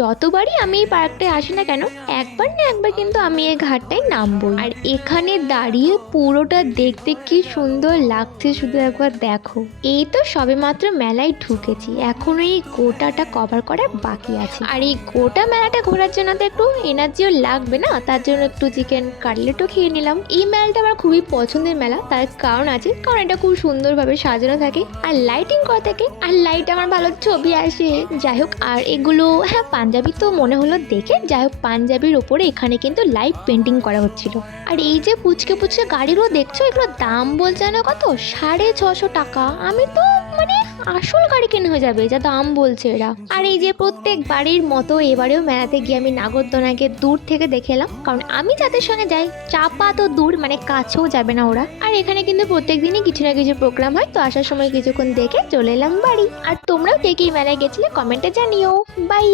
যতবারই আমি এই পার্কটায় আসি না কেন, একবার না একবার কিন্তু আমি এই ঘাটটায় নামবো। আর এখানে দাঁড়িয়ে পুরোটা দেখতে কি সুন্দর লাগছে, শুধু একবার দেখো। এই তো সবেমাত্র মেলায় ঢুকেছি, এখনো এই গোটাটা কভার করা বাকি আছে। আর এই গোটা মেলাটা ঘোরার জন্য তো একটু এনার্জিও লাগবে না, তার জন্য একটু চিকেন কাটলেটও খেয়ে নিলাম। এই মেলাটা আমার খুবই পছন্দের মেলা, তার কারণ আছে, কারণ এটা খুব সুন্দরভাবে সাজানো থাকে আর লাইটিং করা থাকে, আর লাইট আমার ভালো ছবি আসে। যাই হোক, আর এগুলো হ্যাঁ পাঞ্জাবি তো মনে হলো দেখে। যাই হোক, পাঞ্জাবির ওপরে এখানে কিন্তু লাইট পেন্টিং করা হচ্ছিল। আর এই যে পুচকে পুচকে গাড়িগুলো দেখছো, এগুলোর দাম বলছে না কত, 650 টাকা। আমি তো মানে আসল গাড়ি কেনা হয়ে যাবে যা দাম বলছে এরা। আর এই যে প্রত্যেক বাড়ির মতো এবারেও মেলাতে গিয়ে আমি নাগরদোলনাকে দূর থেকে দেখে এলাম, কারণ আমি যাদের সঙ্গে যাই চাপা তো দূর, মানে কাছেও যাবে না ওরা। আর এখানে কিন্তু প্রত্যেক দিনই কিছু না কিছু প্রোগ্রাম হয়, তো আসার সময় কিছুক্ষণ দেখে চলে এলাম বাড়ি। আর তোমরাও কে কে মেলায় গেছিলে কমেন্টে জানিও। বাই।